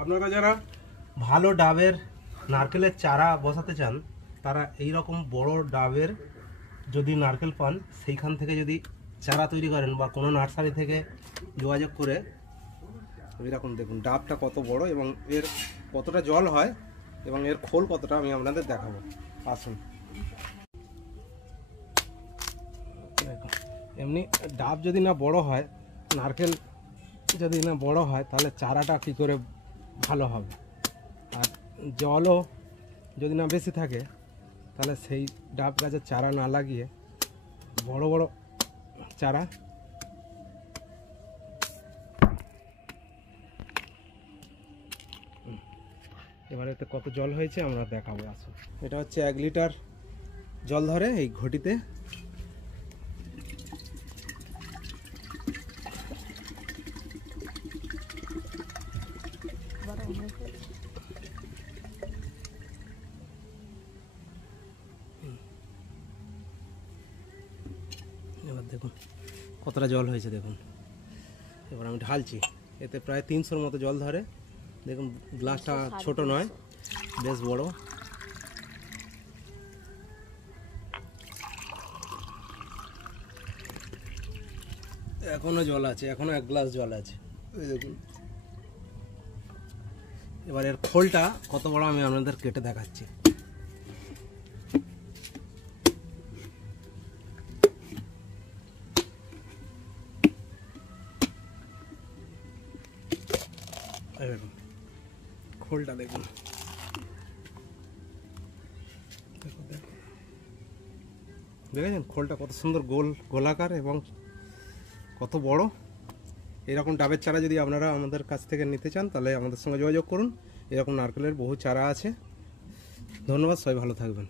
আপনারা যারা ভালো ডাবের নারকেলের চারা বসাতে চান তারা এই রকম বড় ডাবের যদি নারকেল পান সেইখান থেকে যদি চারা তৈরি করেন বা কোনো নার্সারি থেকে যোগাযোগ করে এরকম দেখুন ডাবটা কত বড় এবং এর কতটা জল হয় এবং এর খোল কতটা আমি আপনাদের দেখাবো। আসুন। এমনি ডাব যদি না বড় হয়, নারকেল যদি না বড় হয়, তাহলে চারাটা কী করে ভালো হবে। আর জলও যদি না বেশি থাকে তাহলে সেই ডাব গাছের চারা না লাগিয়ে বড় বড় চারা এবারে এতে কত জল হয়েছে আমরা দেখাবো। আসুন। এটা হচ্ছে 1 লিটার জল ধরে এই ঘটিতে। এবার দেখুন কতটা জল হয়েছে দেখুন। এবার আমি ঢালছি, এতে প্রায় 300-র মতো জল ধরে। দেখুন গ্লাসটা ছোট নয়, বেশ বড়। এখনো জল আছে, এখনো 1 গ্লাস জল আছে। এই দেখুন। এবার এর খোলটা কত বড় আমি আপনাদের কেটে দেখাচ্ছি। খোলটা দেখুন, দেখেছেন খোলটা কত সুন্দর গোলাকার এবং কত বড়। এরকম ডাবের চারা যদি আপনারা আমাদের কাছ থেকে নিতে চান তাহলে আমাদের সঙ্গে যোগাযোগ করুন। এরকম নারকেলের বহু চারা আছে। ধন্যবাদ, সবাই ভালো থাকবেন।